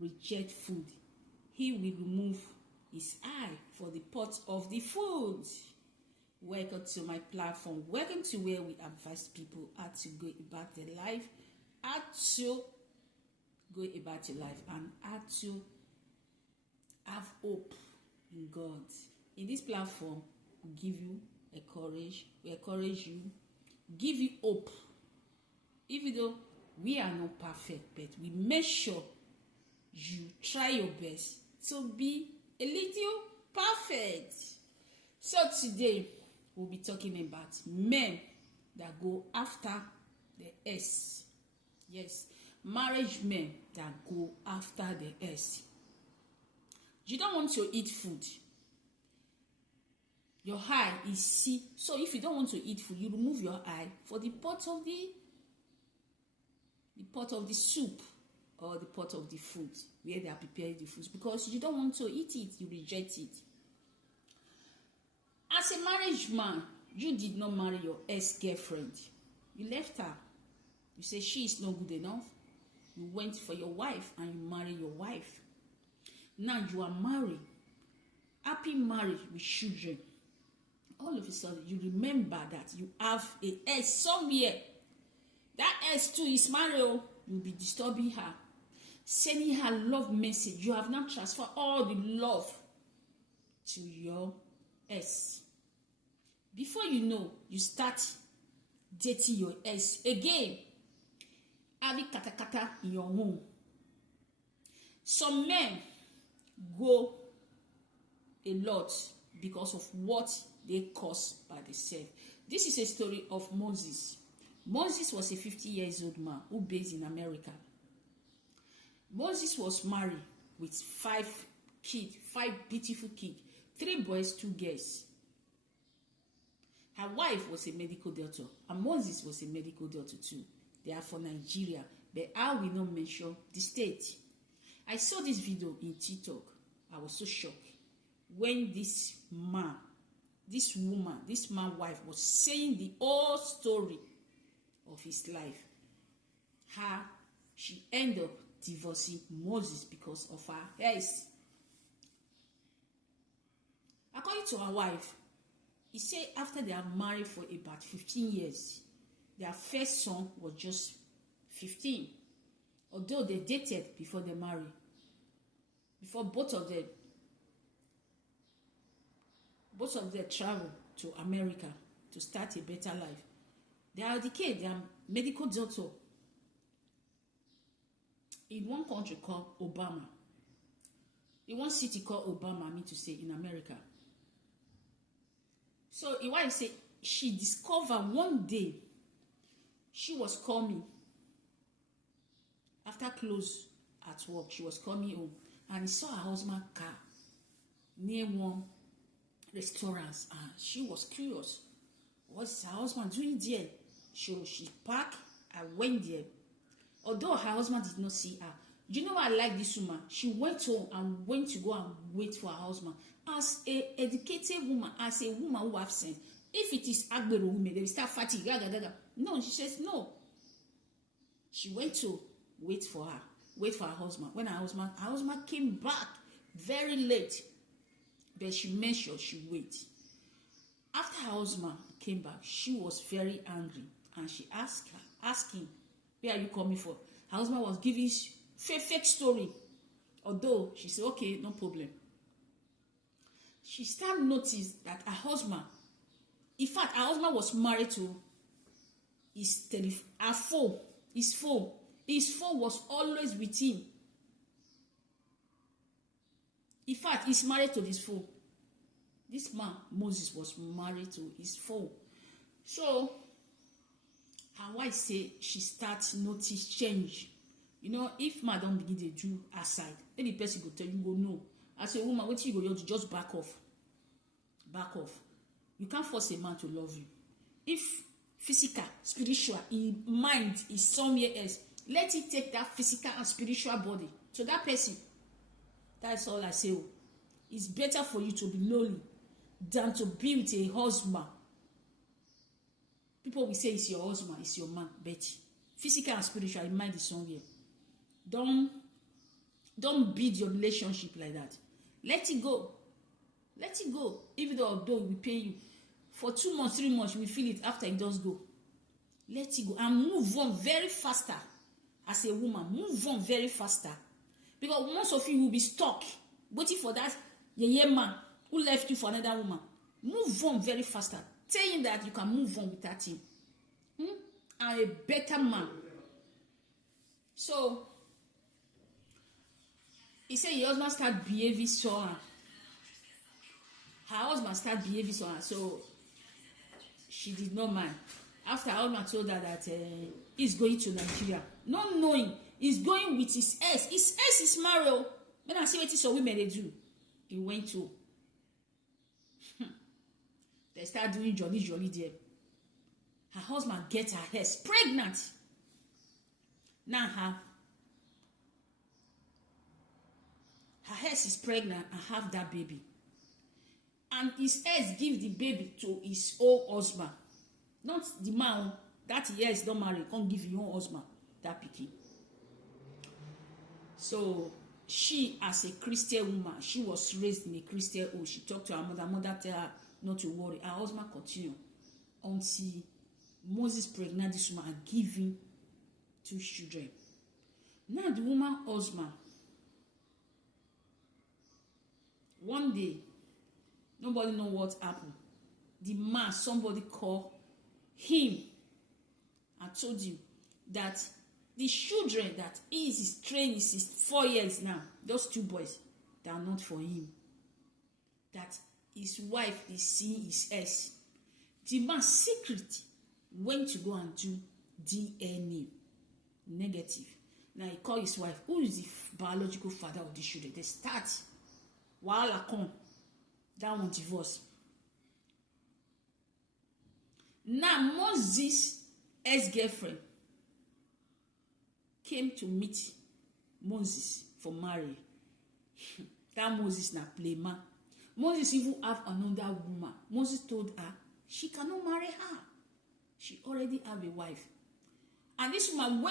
reject food, he will remove his eye for the pot of the food. Welcome to my platform. Welcome to where we advise people how to go about their life, how to go about your life, and how to have hope in God. In this platform, we give you we encourage you, give you hope. Even though we are not perfect, but we make sure you try your best to be a little perfect. So today, we'll be talking about men that go after the S. Yes, marriage men that go after the S. You don't want to eat food. Your eye is see. So if you don't want to eat food, you remove your eye for the pot of the soup or the pot of the food where they are preparing the food, because you don't want to eat it, you reject it. As a marriage man, you did not marry your ex-girlfriend. You left her. You say she is not good enough. You went for your wife and you married your wife. Now you are married. Happy marriage with children. All of a sudden, you remember that you have a ex somewhere. That ex too is married. You'll be disturbing her, sending her love message. You have now transferred all the love to your ex. Before you know, you start dating your ex again, having kata in your home. Some men go a lot because of what they caused by themselves. This is a story of Moses. Moses was a 50-year-old man who based in America. Moses was married with 5 beautiful kids, 3 boys, 2 girls. Her wife was a medical doctor, and Moses was a medical doctor too. They are from Nigeria, but I will not mention the state. I saw this video in TikTok. I was so shocked when this man's wife was saying the whole story of his life. How she ended up divorcing Moses because of her ex. According to her wife, he said after they are married for about 15 years, their first son was just 15. Although they dated before they married. Before both of them traveled to America to start a better life. They are educated, they are medical doctor in one country called Obama. In one city called Obama, in America. So the wife said she discovered one day she was coming after close at work. She was coming home and saw her husband's car near one restaurant, and she was curious. What's her husband doing there? So she packed and went there. Although her husband did not see her. You know what I like this woman? She went home and went to go and wait for her husband. As an educated woman, as a woman who has sense, if it is Agbero women, they will start fighting. No, she says no. She went to wait for her husband. When her husband came back very late, but she made sure she wait. After her husband came back, she was very angry, and she asked him, "Where are you coming for?" Her husband was giving fake story. Although she said, "Okay, no problem." She started notice that her husband, in fact, her husband was married to his phone. His phone was always with him. In fact, he's married to this phone. This man, Moses, was married to his phone. So, her wife said she starts notice change. You know, if man don't begin to do aside, any person go tell you, go no. As a woman, what you go do, just back off. Back off. You can't force a man to love you. If physical, spiritual, in mind is somewhere else, let it take that physical and spiritual body to that person. That's all I say. It's better for you to be lonely than to be with a husband. People will say it's your husband, it's your man, but physical and spiritual, in mind is somewhere. Don't Don't build your relationship like that. Let it go. Let it go. Even though we pay you for 2 months, 3 months, you will feel it after it does go. Let it go and move on very faster. As a woman, move on very faster. Because most of you will be stuck waiting for that man who left you for another woman. Move on very faster. Tell him that you can move on without him. I'm a better man. So, he said your husband started behaving somehow. Her husband started behaving somehow. So, she did not mind. After her husband told her that he's going to Nigeria. Not knowing, he's going with his ex. His ex is married. When I see what some women they do, he went to. They start doing jolly there. Her husband gets her ex pregnant. Now her ex is pregnant and have that baby. And his ex give the baby to his own husband. Not the man that he ex don't marry, can't give your own husband that pikin. So she, as a Christian woman, she was raised in a Christian home. She talked to her mother. Mother tell her not to worry. Her husband continued until Moses pregnant this woman and giving 2 children. Now the woman husband, one day, nobody know what happened. The man, somebody called him and told him that the children that he is training is 4 years now. Those 2 boys, they are not for him. That his wife is seeing his ex. The man secretly went to go and do DNA negative. Now he called his wife, who is the biological father of the children. They start while I come down on divorce. Now Moses' ex-girlfriend came to meet Moses for marriage. That Moses na play man. Moses even have another woman. Moses told her she cannot marry her. She already have a wife. And this woman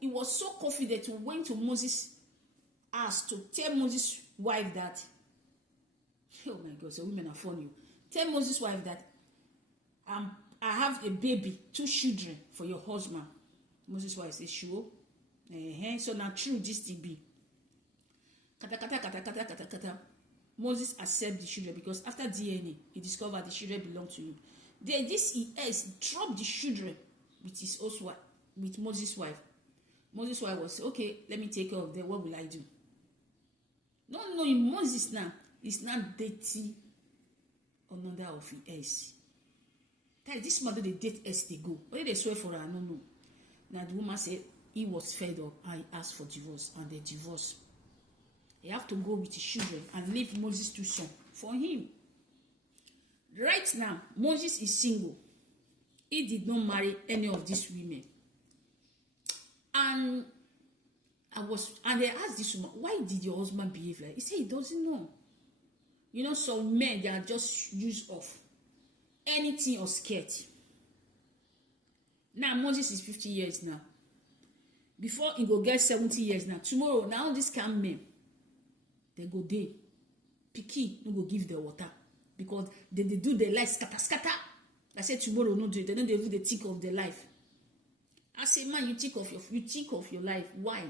he was so confident, went to Moses' house to tell Moses' wife that, oh my God, so women are funny. Tell Moses' wife that I have a baby, 2 children for your husband. Moses' wife says, sure. So now true this to be. Kata. Moses accept the children because after DNA, he discovered the children belong to him. Then he dropped the children with his own wife, with Moses' wife. Moses' wife was okay. Let me take care of them. What will I do? Not knowing Moses now is not dating another of his. That this mother they date as they go. Whether they swear for her, I don't know. Now the woman said he was fed up and he asked for divorce, and they divorced. He have to go with his children and leave Moses' 2 sons for him. Right now, Moses is single. He did not marry any of these women. And they asked this woman, why did your husband behave like? He said he doesn't know. You know, some men, they are just used of anything or scared. Now Moses is 50 years now. Before he go get 70 years now. Tomorrow, now this can men, they go there. Picky no go give the water because they do their life scatter. I said tomorrow no do it. They don't do the think of their life. I say man, you think of your life. Why?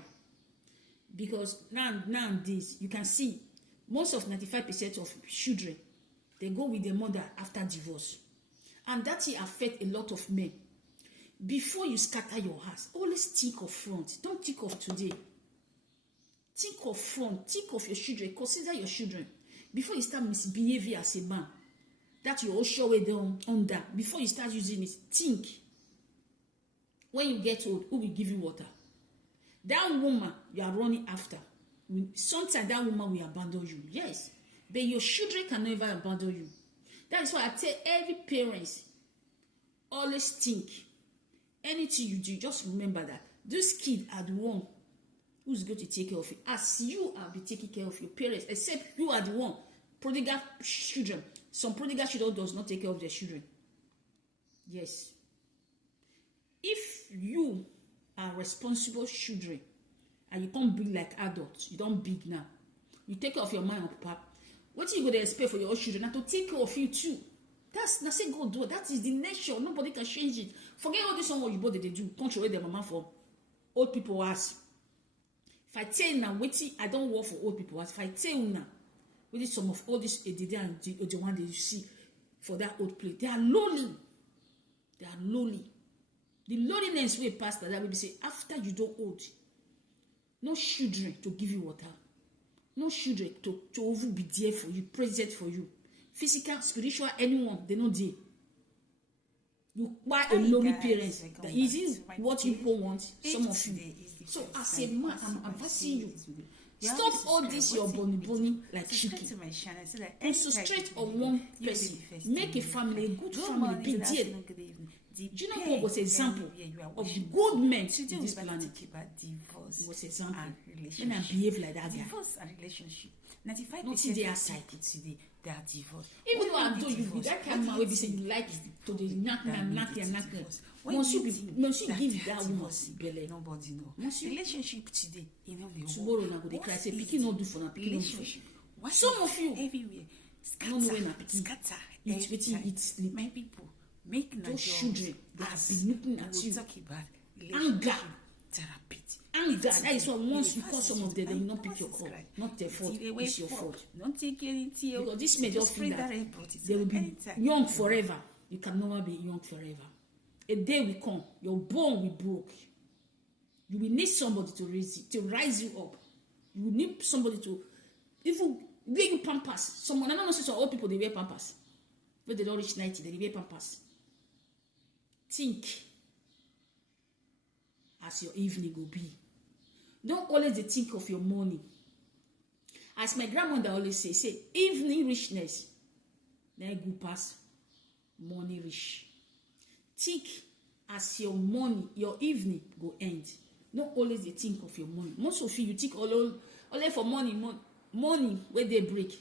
Because nowadays you can see most of 95% of children they go with their mother after divorce, and that affect a lot of men. Before you scatter your house, always think of front. Don't think of today. Think of front. Think of your children. Consider your children. Before you start misbehaving as a man, that you all show way down under. Before you start using it, think. When you get old, who will give you water? That woman you are running after. Sometimes that woman will abandon you. Yes. But your children can never abandon you. That is why I tell every parent, always think. Anything you do, just remember that those kids are the one who's going to take care of you. As you are be taking care of your parents, except you are the one. Prodigal children. Some prodigal children does not take care of their children. Yes. If you are responsible children and you come big like adults. You don't big now. You take care of your mind, papa. What you go to expect for your children? Now to take care of you too. That's not say God do. That is the nature. Nobody can change it. Forget all this one what you bought they do. Control their mama for old people ask. If I tell you now, waiting, I don't work for old people. If I tell you now, with some of all this ADD and the one that you see for that old place, they are lowly. They are lowly. The lowliness way past that will be say after you don't old, no children to give you water, no children to over be there for you, present for you, physical, spiritual, anyone they know there. You buy a lonely parents. Is it what you people want? Some of you. So as a man, I'm advising you. Stop all this your bony like chicken. Concentrate on one person. Make a family, a good family, be there. Do you know Paul was an example of the good men in this planet? He was an example. When I behave like that, divorce and relationship. 95% not in their side. Today, they are divorced. Even though I told you that kind of man will be saying you like to the knock. Once you give that woman belly, nobody know. Relationship today, you know, tomorrow na go dey cry say pikin no do for na pikin. Some of you everywhere scatter. It's my people make those children they have been looking at you. Talk about anger. Therapy. Anger. That is why once you call some of them, they will not pick your call. Not their fault. It's your fault. Don't take anything. Because this may just feel that they will be young forever. You can never be young forever. A day will come, your bone will broke. You will need somebody to rise you up. You will need somebody to even wear you pampers. Someone I don't know some old people they wear pampers. But they don't reach 90, they wear pampers. Think as your evening will be. Don't always think of your morning. As my grandmother always say evening richness, then go past morning rich. Think as your morning, your evening go end. Not always they think of your morning. Most of you think only for morning where they break.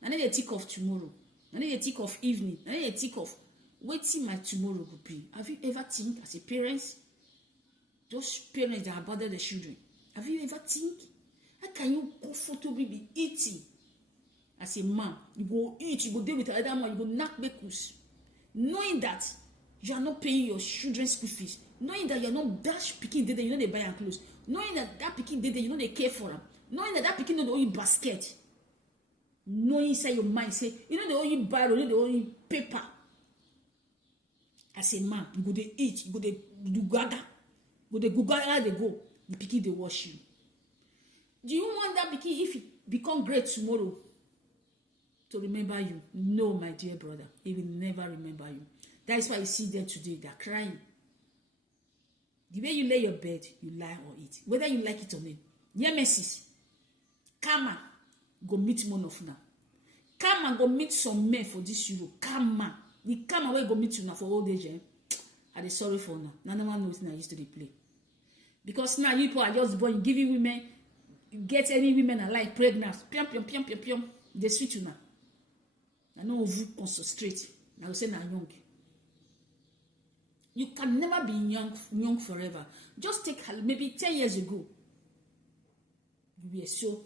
And then they think of tomorrow. And then they think of evening. And then they think of waiting my tomorrow will be. Have you ever think as a parent? Those parents that abandon the children. Have you ever think? How can you comfortably be eating? As a man, you go eat, you go deal with another man, you go knock bakus. Knowing that you are not paying your children's school fees. Knowing that you are not dash picking day, you know they buy and clothes. Knowing that picking day, you know they care for them. Knowing that picking know they owe you basket. Knowing inside your mind, say, you know they owe you barrel, you know they owe you paper. As a man, you go they eat, you go they do gaga. Go they go gaga, they go. The pikin they wash you. Do you want that pikin if it become great tomorrow to remember you? No, my dear brother, he will never remember you. That is why you see them today, they're crying. The way you lay your bed, you lie or eat, whether you like it or not. Nemesis, karma, go meet one of now. Karma go meet some men for this Europe. Karma, the karma will go meet you now for old age. Are they sorry for now? None one knows now used to play. Because now you people are just born, giving women, you get any women alive pregnant, pium. They sweet you now. I know you concentrate. Now you say now young. You can never be young forever. Just take maybe 10 years ago. You were so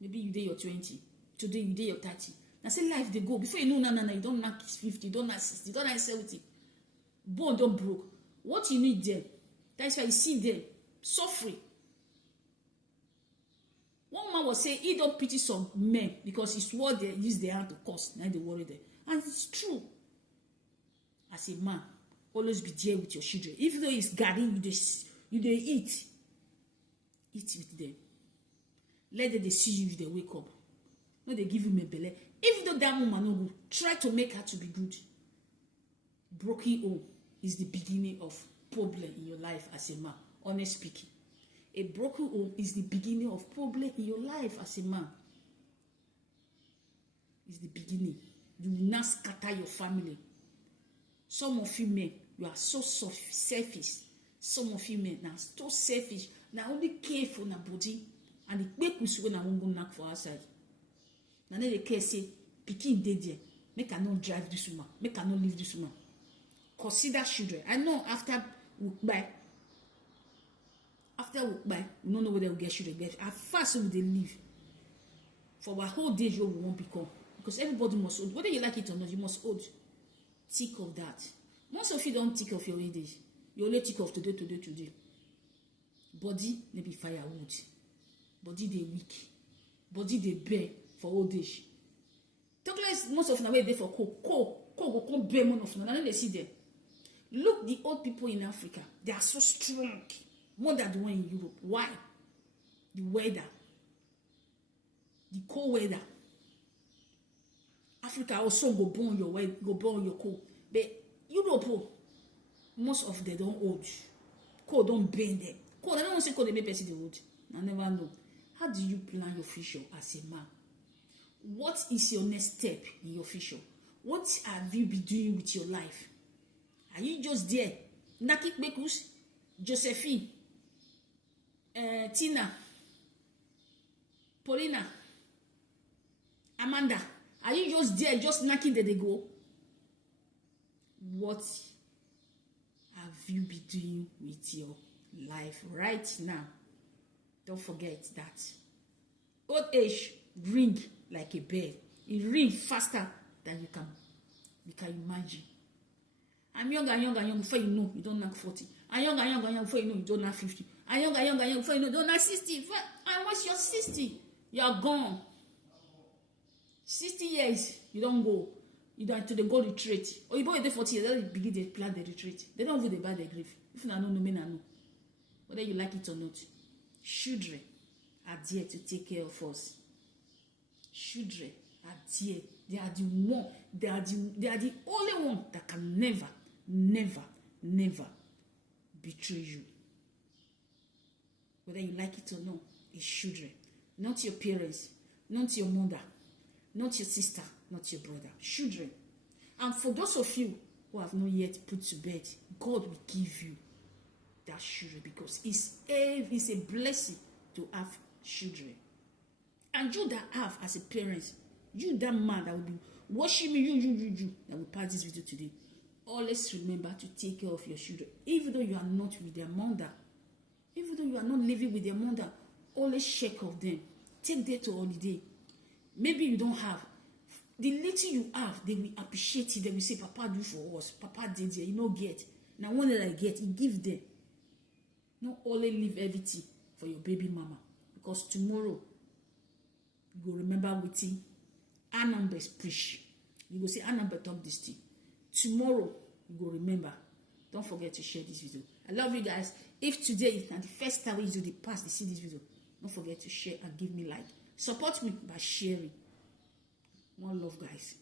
maybe you did your 20. Today you did your 30. Now say life they go. Before you know no, you don't knock 50, you don't knock 60, you don't knock 70. Bone don't broke. What you need there? That's why you see them suffering. One man was saying he don't pity some men because it's what they use their hand to cause. Now they worry them. And it's true. As a man, always be there with your children. Even though it's garden, you they eat with them. Let them they see you if they wake up. No, they give you a belly. Even though that woman no good, try to make her to be good. Broken home is the beginning of problem in your life as a man. Honest speaking. A broken home is the beginning of problem in your life as a man. It's the beginning. You will not scatter your family. Some of you men, you are so selfish. Some of you men are so selfish. Now only care for your body. And the quick when I won't go knock for outside. Now they care say, pikin dey there. Make I not drive this woman. Make I not leave this woman. Consider children. I know after we buy. after work by, we don't know whether we get children get. At first, we dey live for our whole days wey we won't become, because everybody must old, whether you like it or not, you must old. Think of that. Most of you don't think of your old age. You only think of today. Body may be firewood, body dey weak, body dey bare for old age. Talk less, most of them way dey for coal go come bare more of them. I know they see them. Look, the old people in Africa, they are so strong, more than the one in Europe. Why? The weather, the cold weather. Africa also go burn your weather, go burn your cold. But Europe, most of them don't old. Cold don't burn them. Cold, I don't want to say cold, they make person the old. I never know. How do you plan your future as a man? What is your next step in your future? What have you been doing with your life? Are you just there? Naki Bekus, Josephine, Tina, Paulina, Amanda. Are you just there, just knocking that they go? What have you been doing with your life right now? Don't forget that. Old age ring like a bell. It rings faster than you can imagine. I'm young before you know you don't knock 40. I'm young before you know you don't knock 50. I'm young before you know you don't knock 60. And once you're 60, you're gone. 60 years, you don't go. You don't to the go retreat. Or you go 40 years, they begin to plan the retreat. They don't even buy the grave. If you don't know, men know. Whether you like it or not. Children are there to take care of us. Children are there. They are the one. They are the only one that can never betray you. Whether you like it or not, it's children. Not your parents, not your mother, not your sister, not your brother. Children. And for those of you who have not yet put to bed, God will give you that children, because it's a blessing to have children. And you that have as a parent, you that man that will be watching me, you that will pass this video today, always remember to take care of your children. Even though you are not with their mother, even though you are not living with their mother, always check of them. Take them to holiday. Maybe you don't have. The little you have, they will appreciate it. They will say, Papa do for us. Papa did it. You know, get. Now, when I get, you give them. Not only leave everything for your baby mama. Because tomorrow, you will remember what Anambra preach. You will say, Anambra talk this thing. Tomorrow, you will remember. Don't forget to share this video. I love you guys. If today is not the first time you do the past, you see this video, don't forget to share and give me like. Support me by sharing. One love, guys.